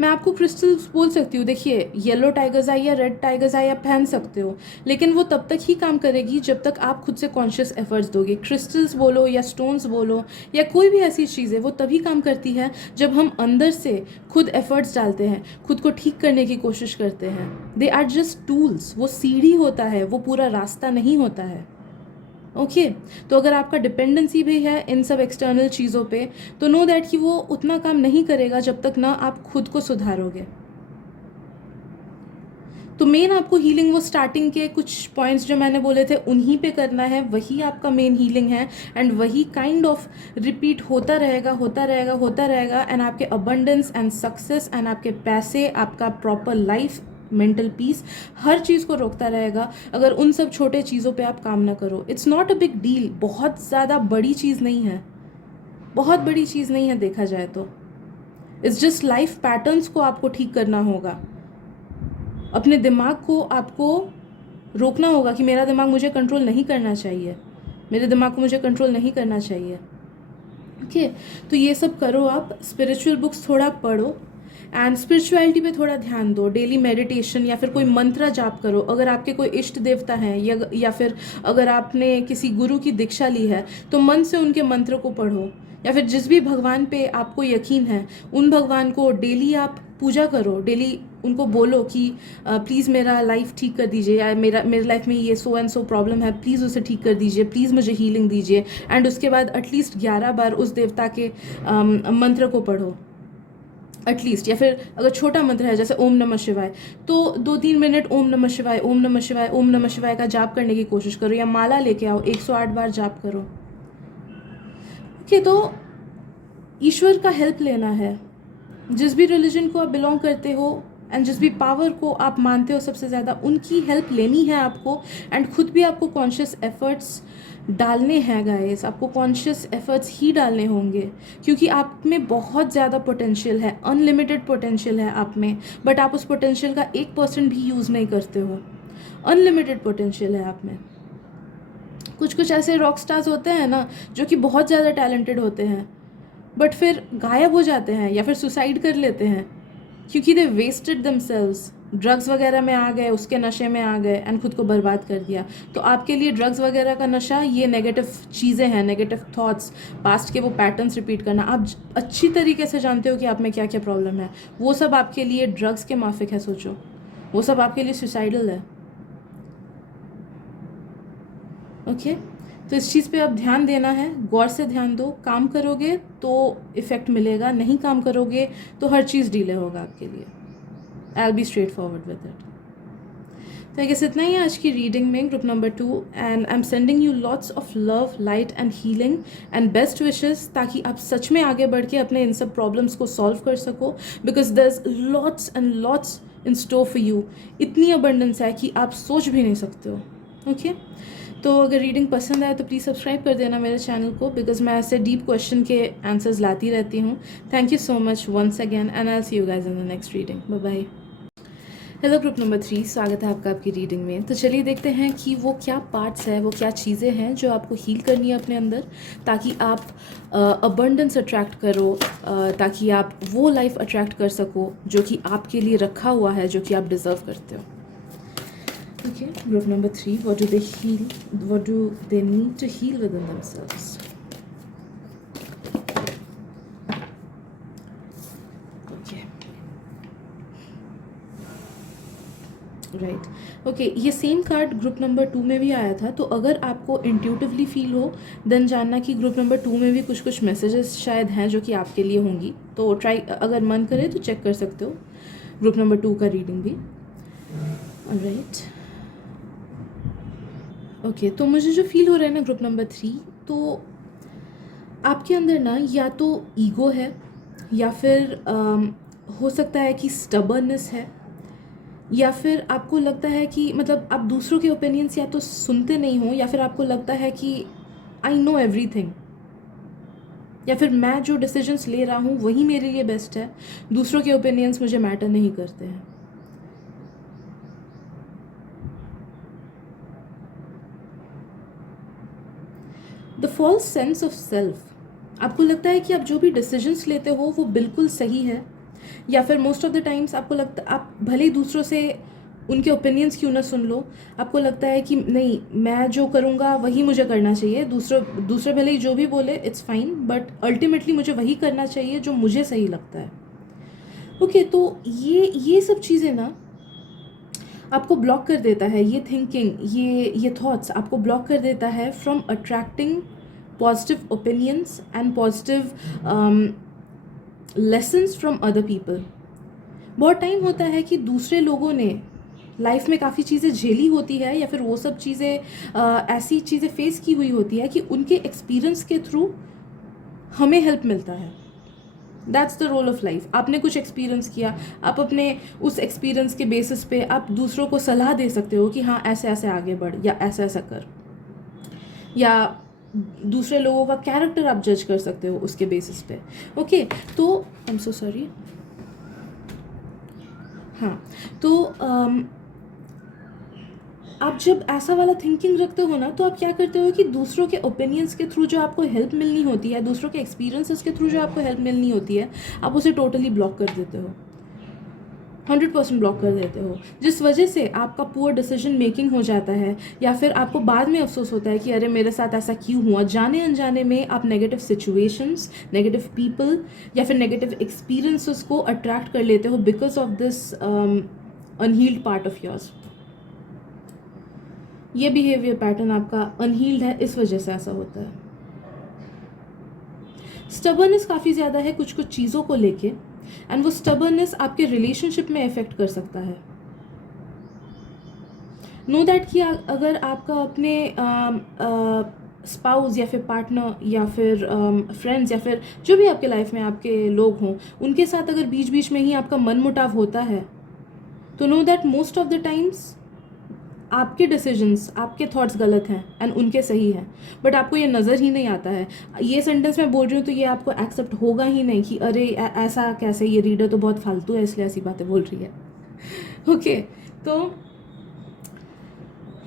मैं आपको क्रिस्टल्स बोल सकती हूँ, देखिए येलो टाइगर्स आई या रेड टाइगर्स आई आप पहन सकते हो, लेकिन वो तब तक ही काम करेगी जब तक आप खुद से कॉन्शियस एफर्ट्स दोगे। क्रिस्टल्स बोलो या स्टोन्स बोलो या कोई भी ऐसी चीज़ें, वो तभी काम करती है जब हम अंदर से खुद एफर्ट्स डालते हैं, खुद को ठीक करने की कोशिश करते हैं। They are just tools. वो सीढ़ी होता है, वो पूरा रास्ता नहीं होता है। ओके तो अगर आपका डिपेंडेंसी भी है इन सब एक्सटर्नल चीज़ों पे, तो नो दैट कि वो उतना काम नहीं करेगा जब तक ना आप खुद को सुधारोगे। तो मेन आपको हीलिंग वो स्टार्टिंग के कुछ पॉइंट्स जो मैंने बोले थे उन्हीं पे करना है, वही आपका मेन हीलिंग है। एंड वही काइंड ऑफ रिपीट होता रहेगा, होता रहेगा, होता रहेगा। एंड आपके अबंडेंस एंड सक्सेस एंड आपके पैसे, आपका प्रॉपर लाइफ, मेंटल पीस, हर चीज़ को रोकता रहेगा अगर उन सब छोटे चीज़ों पे आप काम ना करो। It's not a big deal, बहुत ज़्यादा बड़ी चीज़ नहीं है, बहुत बड़ी चीज़ नहीं है देखा जाए तो। इट्स जस्ट लाइफ पैटर्न्स को आपको ठीक करना होगा। अपने दिमाग को आपको रोकना होगा कि मेरा दिमाग मुझे कंट्रोल नहीं करना चाहिए, मेरे दिमाग को मुझे कंट्रोल नहीं करना चाहिए। ओके तो ये सब करो आप। स्पिरिचुअल बुक्स थोड़ा पढ़ो, एंड स्पिरिचुअलिटी पे थोड़ा ध्यान दो, डेली मेडिटेशन या फिर कोई मंत्र जाप करो। अगर आपके कोई इष्ट देवता हैं या फिर अगर आपने किसी गुरु की दीक्षा ली है तो मन से उनके मंत्र को पढ़ो, या फिर जिस भी भगवान पे आपको यकीन है उन भगवान को डेली आप पूजा करो। डेली उनको बोलो कि प्लीज़ मेरा लाइफ ठीक कर दीजिए, या मेरे लाइफ में ये सो एंड सो प्रॉब्लम है, प्लीज़ उसे ठीक कर दीजिए, प्लीज़ मुझे हीलिंग दीजिए। एंड उसके बाद एटलीस्ट 11 बार उस देवता के मंत्र को पढ़ो एटलीस्ट। या फिर अगर छोटा मंत्र है जैसे ओम नमः शिवाय, तो 2-3 मिनट ओम नमः शिवाय, ओम नमः शिवाय, ओम नमः शिवाय का जाप करने की कोशिश करो, या माला लेके आओ 108 बार जाप करो। ओके, तो ईश्वर का हेल्प लेना है। जिस भी रिलीजन को आप बिलोंग करते हो एंड जिस भी पावर को आप मानते हो सबसे ज़्यादा, उनकी हेल्प लेनी है आपको। एंड खुद भी आपको कॉन्शियस एफर्ट्स डालने हैं गाइस, आपको कॉन्शियस एफर्ट्स ही डालने होंगे, क्योंकि आप में बहुत ज़्यादा पोटेंशियल है, अनलिमिटेड पोटेंशियल है आप में, बट आप उस पोटेंशियल का 1% भी यूज़ नहीं करते हो। अनलिमिटेड पोटेंशियल है आप में। कुछ ऐसे रॉक स्टार्स होते हैं ना जो कि बहुत ज़्यादा टैलेंटेड होते हैं, बट फिर गायब हो जाते हैं या फिर सुसाइड कर लेते हैं, क्योंकि दे वेस्टेड दमसेल्व्स, ड्रग्स वगैरह में आ गए, उसके नशे में आ गए एंड खुद को बर्बाद कर दिया। तो आपके लिए ड्रग्स वगैरह का नशा, ये नेगेटिव चीज़ें हैं, नेगेटिव थॉट्स, पास्ट के वो पैटर्न्स रिपीट करना, आप अच्छी तरीके से जानते हो कि आप में क्या क्या प्रॉब्लम है, वो सब आपके लिए ड्रग्स के माफिक है। सोचो, वो सब आपके लिए सुसाइडल है। ओके, तो इस चीज़ पे आप ध्यान देना है, गौर से ध्यान दो। काम करोगे तो इफ़ेक्ट मिलेगा, नहीं काम करोगे तो हर चीज़ डिले होगा आपके लिए। I will be straight forward with it. तो आई गेस इतना ही है आज की रीडिंग में, group number 2। And I am sending you lots of love, light and healing and best wishes, ताकि आप सच में आगे बढ़ के अपने इन सब प्रॉब्लम्स को सॉल्व कर सको, because there is lots and lots in store for you. इतनी अबंडेंस है कि आप सोच भी नहीं सकते हो। ओके, तो अगर रीडिंग पसंद आए तो प्लीज़ सब्सक्राइब कर देना मेरे चैनल को, बिकॉज मैं ऐसे डीप क्वेश्चन के आंसर्स लाती रहती हूँ। Thank you so much once again and I will see you guys in the next reading. Bye bye. Hello group number 3, स्वागत है आपका आपकी रीडिंग में। तो चलिए देखते हैं कि वो क्या पार्ट्स है, वो क्या चीज़ें हैं जो आपको हील करनी है अपने अंदर, ताकि आप अबंडेंस अट्रैक्ट करो, ताकि आप वो लाइफ अट्रैक्ट कर सको जो कि आपके लिए रखा हुआ है, जो कि आप डिज़र्व करते हो। Okay, group number 3, what do they heal? What do they need to heal within themselves? Okay. Right, okay, ये सेम कार्ड ग्रुप नंबर 2 में भी आया था। तो अगर आपको इंट्यूटिवली फील हो देन जानना कि ग्रुप नंबर 2 में भी कुछ मैसेजेस शायद हैं जो कि आपके लिए होंगी। तो ट्राई, अगर मन करे तो चेक कर सकते हो ग्रुप नंबर 2 का रीडिंग भी। राइट, ओके, तो मुझे जो फील हो रहा है ना ग्रुप नंबर 3, तो आपके अंदर ना या तो ईगो है, या फिर हो सकता है कि स्टबर्ननेस है, या फिर आपको लगता है कि मतलब आप दूसरों के ओपिनियंस या तो सुनते नहीं हो, या फिर आपको लगता है कि आई नो एवरीथिंग, या फिर मैं जो डिसीजंस ले रहा हूँ वही मेरे लिए बेस्ट है, दूसरों के ओपिनियंस मुझे मैटर नहीं करते हैं। The false sense of self, आपको लगता है कि आप जो भी डिसीजंस लेते हो वो बिल्कुल सही है, या फिर मोस्ट ऑफ द टाइम्स आपको लगता, आप भले ही दूसरों से उनके ओपिनियंस क्यों ना सुन लो, आपको लगता है कि नहीं, मैं जो करूँगा वही मुझे करना चाहिए, दूसरे भले ही जो भी बोले इट्स फाइन, बट अल्टीमेटली मुझे वही करना चाहिए जो मुझे सही लगता है। ओके, तो ये सब चीज़ें ना आपको ब्लॉक कर देता है, ये थिंकिंग, ये थॉट्स आपको ब्लॉक कर देता है from attracting positive opinions and positive lessons from other people. बहुत टाइम होता है कि दूसरे लोगों ने लाइफ में काफ़ी चीज़ें झेली होती है, या फिर वो सब चीज़ें ऐसी चीज़ें फेस की हुई होती है कि उनके एक्सपीरियंस के थ्रू हमें हेल्प मिलता है। That's the role of life. आपने कुछ एक्सपीरियंस किया, आप अपने उस एक्सपीरियंस के बेसिस पे आप दूसरों को सलाह दे सकते हो कि हाँ ऐसे ऐसे आगे बढ़, या ऐसा ऐसा कर, या दूसरे लोगों का कैरेक्टर आप जज कर सकते हो उसके बेसिस पे। ओके, तो आई एम सो सॉरी। हाँ, तो आप जब ऐसा वाला थिंकिंग रखते हो ना, तो आप क्या करते हो कि दूसरों के ओपिनियंस के थ्रू जो आपको हेल्प मिलनी होती है, दूसरों के एक्सपीरियंसेस के थ्रू जो आपको हेल्प मिलनी होती है, आप उसे टोटली ब्लॉक कर देते हो। 100% ब्लॉक कर देते हो, जिस वजह से आपका पुअर डिसीजन मेकिंग हो जाता है, या फिर आपको बाद में अफसोस होता है कि अरे मेरे साथ ऐसा क्यों हुआ। जाने अनजाने में आप नेगेटिव सिचुएशंस, नेगेटिव पीपल या फिर नेगेटिव एक्सपीरियंसेस को अट्रैक्ट कर लेते हो because of this unhealed part of yours. ये बिहेवियर पैटर्न आपका अनहील्ड है, इस वजह से ऐसा होता है। स्टबर्नेस काफ़ी ज़्यादा है कुछ कुछ चीज़ों को लेके, एंड वो स्टबर्नेस आपके रिलेशनशिप में इफेक्ट कर सकता है। नो दैट कि अगर आपका अपने स्पाउस या फिर पार्टनर या फिर फ्रेंड्स या फिर जो भी आपके लाइफ में आपके लोग हों, उनके साथ अगर बीच बीच में ही आपका मन मुटाव होता है, तो know that most of the times आपके डिसीजंस, आपके थॉट्स गलत हैं एंड उनके सही हैं, बट आपको ये नज़र ही नहीं आता है। ये सेंटेंस मैं बोल रही हूँ तो ये आपको एक्सेप्ट होगा ही नहीं कि अरे ऐसा कैसे, ये रीडर तो बहुत फालतू है इसलिए ऐसी बातें बोल रही है। ओके, तो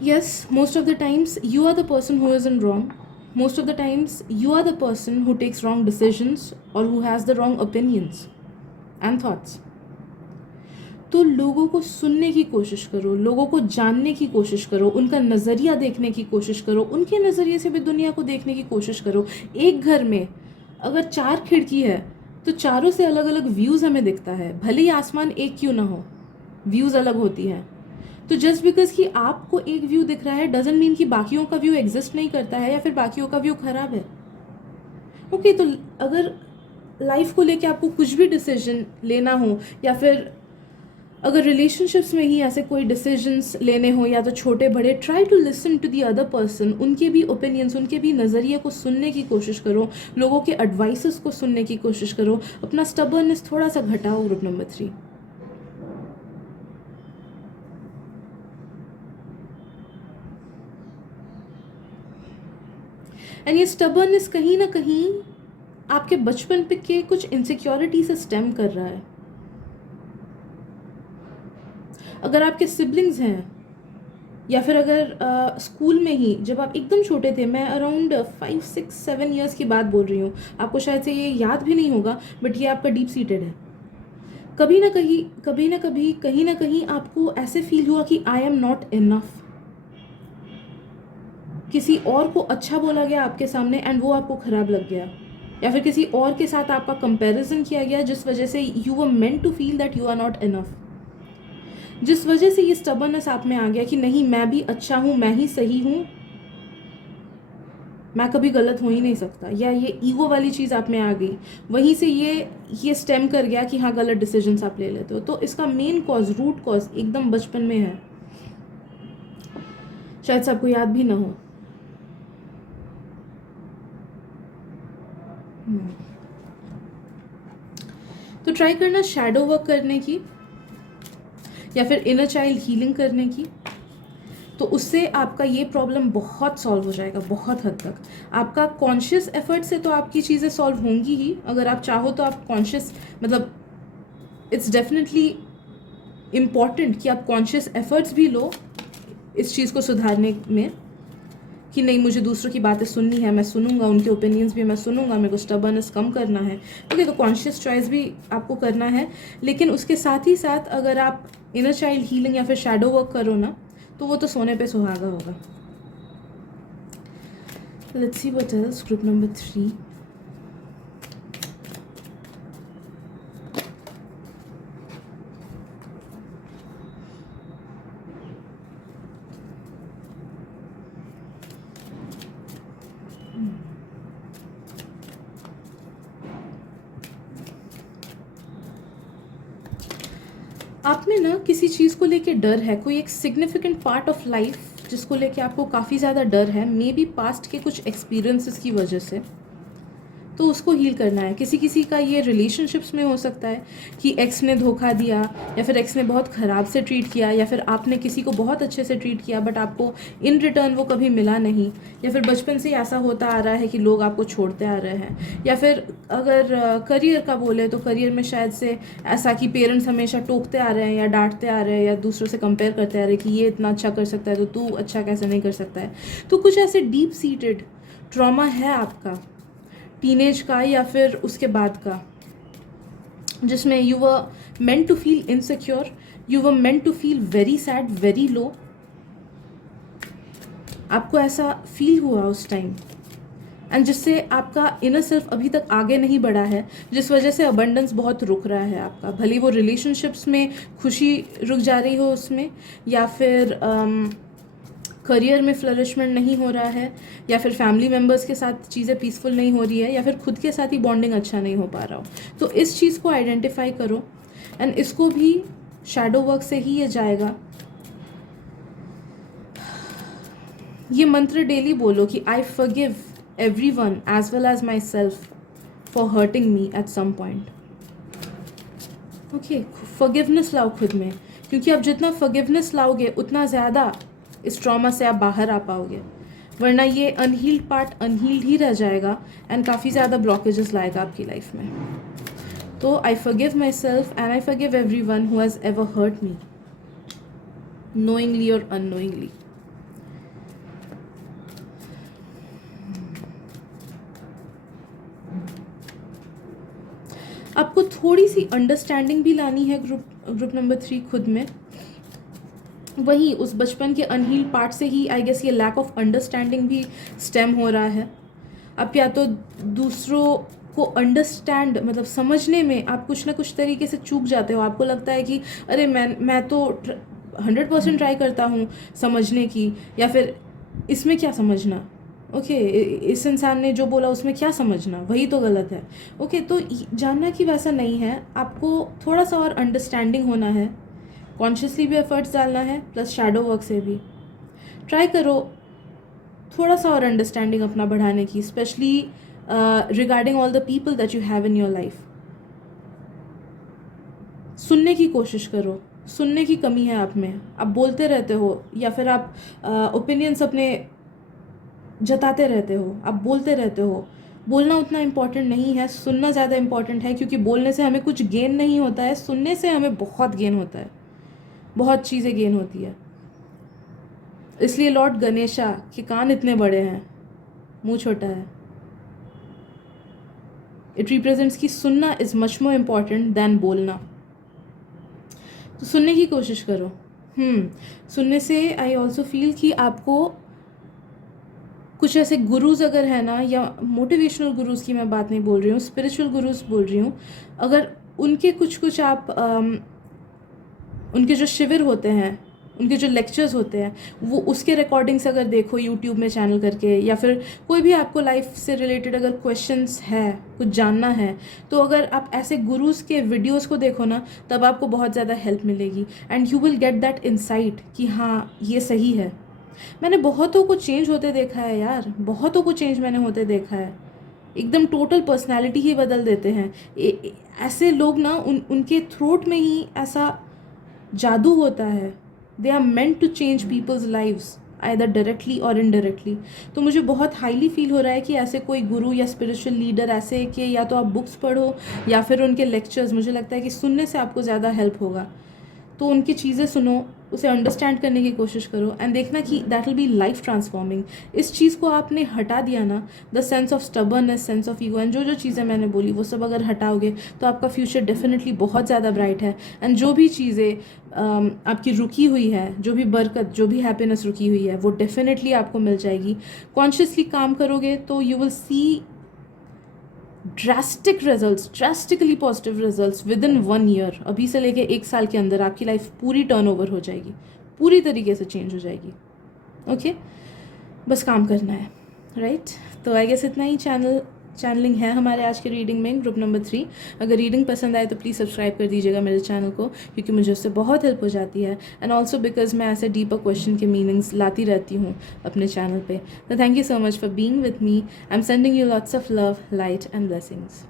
yes, most of the times you are the person who is in wrong, most of the times you are the person who takes wrong decisions और who has the wrong opinions and thoughts. तो लोगों को सुनने की कोशिश करो, लोगों को जानने की कोशिश करो, उनका नज़रिया देखने की कोशिश करो, उनके नज़रिए से भी दुनिया को देखने की कोशिश करो। एक घर में अगर 4 खिड़की है तो चारों से अलग अलग व्यूज़ हमें दिखता है, भले ही आसमान एक क्यों ना हो, व्यूज़ अलग होती हैं। तो जस्ट बिकॉज कि आपको एक व्यू दिख रहा है डजंट मीन कि बाकियों का व्यू एग्जिस्ट नहीं करता है या फिर बाकियों का व्यू खराब है। ओके, तो अगर लाइफ को लेके आपको कुछ भी डिसीजन लेना हो, या फिर अगर रिलेशनशिप्स में ही ऐसे कोई डिसीजंस लेने हो या तो छोटे बड़े, try to listen to the other person, उनके भी ओपिनियंस, उनके भी नज़रिए को सुनने की कोशिश करो, लोगों के एडवाइसेस को सुनने की कोशिश करो, अपना स्टबर्ननेस थोड़ा सा घटाओ। ग्रुप नंबर 3, एंड ये स्टबर्ननेस कहीं ना कहीं आपके बचपन पे के कुछ इनसिक्योरिटी से स्टेम कर रहा है। अगर आपके सिबलिंग्स हैं या फिर अगर स्कूल में ही जब आप एकदम छोटे थे, मैं अराउंड 5, 6, 7 ईयर्स की बात बोल रही हूँ, आपको शायद से ये याद भी नहीं होगा, बट ये आपका डीप सीटेड है। कभी ना कभी कहीं ना कहीं आपको ऐसे फील हुआ कि आई एम नॉट इनफ। किसी और को अच्छा बोला गया आपके सामने एंड वो आपको खराब लग गया, या फिर किसी और के साथ आपका कंपैरिजन किया गया जिस वजह से you were meant to feel that you are not enough, जिस वजह से ये स्टबर्ननेस आप में आ गया कि नहीं, मैं भी अच्छा हूँ, मैं ही सही हूँ, मैं कभी गलत हो ही नहीं सकता, या ये ईगो वाली चीज़ आप में आ गई। वहीं से ये स्टेम कर गया कि हाँ, गलत डिसीजंस आप ले लेते हो। तो इसका मेन कॉज, रूट कॉज एकदम बचपन में है, शायद से आपको याद भी ना हो। तो ट्राई करना शैडो वर्क करने की या फिर इनर चाइल्ड हीलिंग करने की, तो उससे आपका ये प्रॉब्लम बहुत सॉल्व हो जाएगा, बहुत हद तक। आपका कॉन्शियस एफर्ट से तो आपकी चीज़ें सॉल्व होंगी ही, अगर आप चाहो तो आप कॉन्शियस, मतलब इट्स डेफिनेटली इम्पॉर्टेंट कि आप कॉन्शियस एफर्ट्स भी लो इस चीज़ को सुधारने में, कि नहीं, मुझे दूसरों की बातें सुननी है, मैं सुनूंगा, उनके ओपिनियंस भी मैं सुनूंगा, मेरे को स्टबर्ननेस कम करना है। ओके, तो कॉन्शियस चॉइस भी आपको करना है, लेकिन उसके साथ ही साथ अगर आप इनर चाइल्ड हीलिंग या फिर शैडो वर्क करो ना, तो वो तो सोने पे सुहागा होगा। Let's see what else. Group number 3, आप में ना किसी चीज़ को लेके डर है, कोई एक सिग्निफिकेंट पार्ट ऑफ लाइफ जिसको लेके आपको काफ़ी ज़्यादा डर है, मे बी पास्ट के कुछ एक्सपीरियंसेस की वजह से, तो उसको हील करना है। किसी किसी का ये रिलेशनशिप्स में हो सकता है कि एक्स ने धोखा दिया, या फिर एक्स ने बहुत ख़राब से ट्रीट किया, या फिर आपने किसी को बहुत अच्छे से ट्रीट किया बट आपको इन रिटर्न वो कभी मिला नहीं, या फिर बचपन से ही ऐसा होता आ रहा है कि लोग आपको छोड़ते आ रहे हैं, या फिर अगर करियर का बोले तो करियर में शायद से ऐसा कि पेरेंट्स हमेशा टोकते आ रहे हैं या डांटते आ रहे हैं या दूसरों से कंपेयर करते आ रहे हैं कि ये इतना अच्छा कर सकता है तो तू अच्छा कैसे नहीं कर सकता है। तो कुछ ऐसे डीप सीटेड ट्रॉमा है आपका टीनेज का या फिर उसके बाद का, जिसमें you were meant to feel insecure, you were meant to feel very sad, very low, आपको ऐसा फील हुआ उस टाइम, एंड जिससे आपका इनर सेल्फ अभी तक आगे नहीं बढ़ा है, जिस वजह से अबंडेंस बहुत रुक रहा है आपका। भले वो रिलेशनशिप्स में खुशी रुक जा रही हो उसमें, या फिर करियर में फ्लरिशमेंट नहीं हो रहा है, या फिर फैमिली मेम्बर्स के साथ चीज़ें पीसफुल नहीं हो रही है, या फिर खुद के साथ ही बॉन्डिंग अच्छा नहीं हो पा रहा हो। तो इस चीज़ को आइडेंटिफाई करो, एंड इसको भी शैडो वर्क से ही ये जाएगा। ये मंत्र डेली बोलो कि I forgive everyone as well as myself for hurting me at some point. Okay, forgiveness लाओ खुद में, क्योंकि आप जितना फॉरगिवनेस लाओगे उतना ज़्यादा इस ट्रॉमा से आप बाहर आ पाओगे, वरना ये अनहील्ड पार्ट अनहील्ड ही रह जाएगा एंड काफ़ी ज़्यादा ब्लॉकेजेस लाएगा आपकी लाइफ में। तो I forgive myself and I forgive everyone who has ever hurt me, knowingly or unknowingly. आपको थोड़ी सी अंडरस्टैंडिंग भी लानी है ग्रुप नंबर 3 खुद में। वही उस बचपन के अनहील पार्ट से ही आई गेस ये लैक ऑफ अंडरस्टैंडिंग भी स्टेम हो रहा है। आप या तो दूसरों को अंडरस्टैंड मतलब समझने में आप कुछ ना कुछ तरीके से चूक जाते हो। आपको लगता है कि अरे मैं तो 100% ट्राई करता हूँ समझने की, या फिर इसमें क्या समझना, ओके इस इंसान ने जो बोला उसमें क्या समझना, वही तो गलत है। ओके तो जानना कि वैसा नहीं है, आपको थोड़ा सा और अंडरस्टैंडिंग होना है, कॉन्शियसली भी एफर्ट्स डालना है, प्लस शैडो वर्क से भी ट्राई करो थोड़ा सा और अंडरस्टैंडिंग अपना बढ़ाने की, specially regarding all the people that you have in your life. सुनने की कोशिश करो, सुनने की कमी है आप में, आप बोलते रहते हो या फिर आप ओपिनियंस अपने जताते रहते हो, आप बोलते रहते हो। बोलना उतना इम्पॉर्टेंट नहीं है, सुनना ज़्यादा इम्पॉर्टेंट है, क्योंकि बोलने से हमें कुछ गेन नहीं होता है, सुनने से हमें बहुत गेन होता है, बहुत चीज़ें गेन होती है। इसलिए लॉर्ड गणेशा के कान इतने बड़े हैं, मुंह छोटा है। इट रिप्रेजेंट्स कि सुनना is much more important than बोलना। तो सुनने की कोशिश करो। सुनने से आई ऑल्सो फील कि आपको कुछ ऐसे गुरुज अगर है ना, या मोटिवेशनल गुरुज की मैं बात नहीं बोल रही हूँ, स्पिरिचुअल गुरुज बोल रही हूँ, अगर उनके कुछ आप उनके जो शिविर होते हैं, उनके जो लेक्चर्स होते हैं, वो उसके रिकॉर्डिंग्स अगर देखो यूट्यूब में चैनल करके, या फिर कोई भी आपको लाइफ से रिलेटेड अगर क्वेश्चंस है, कुछ जानना है, तो अगर आप ऐसे गुरुज के वीडियोस को देखो ना, तब आपको बहुत ज़्यादा हेल्प मिलेगी and you will get that insight कि हाँ ये सही है। मैंने बहुतों को चेंज होते देखा है यार, बहुतों को चेंज मैंने होते देखा है, एकदम टोटल पर्सनालिटी ही बदल देते हैं। ऐसे लोग ना उनके थ्रोट में ही ऐसा जादू होता है। They are meant to change people's lives either directly or indirectly. तो मुझे बहुत हाईली फील हो रहा है कि ऐसे कोई गुरु या स्पिरिचुअल लीडर ऐसे कि या तो आप बुक्स पढ़ो या फिर उनके लेक्चर्स, मुझे लगता है कि सुनने से आपको ज़्यादा हेल्प होगा। तो उनकी चीज़ें सुनो, उसे अंडरस्टैंड करने की कोशिश करो एंड देखना कि that will be life transforming. इस चीज़ को आपने हटा दिया ना, the sense of stubbornness, sense of ego and जो चीज़ें मैंने बोली वो सब अगर हटाओगे तो आपका फ्यूचर डेफिनेटली बहुत ज़्यादा ब्राइट है। एंड जो भी चीज़ें आपकी रुकी हुई है, जो भी बरकत, जो भी हैप्पीनेस रुकी हुई है, वो डेफिनेटली आपको मिल जाएगी। कॉन्शियसली काम करोगे तो you will see drastically positive results with in 1 year. अभी से लेके 1 साल के अंदर आपकी लाइफ पूरी टर्नओवर हो जाएगी, पूरी तरीके से चेंज हो जाएगी। ओके बस काम करना है, राइट? तो आई गेस इतना ही चैनलिंग है हमारे आज के रीडिंग में, ग्रुप नंबर 3। अगर रीडिंग पसंद आए तो प्लीज़ सब्सक्राइब कर दीजिएगा मेरे चैनल को, क्योंकि मुझे उससे बहुत हेल्प हो जाती है एंड ऑल्सो बिकॉज मैं ऐसे डीपर क्वेश्चन के मीनिंग्स लाती रहती हूँ अपने चैनल पे। तो thank you so much for being with me. I am sending you lots of love, light and blessings.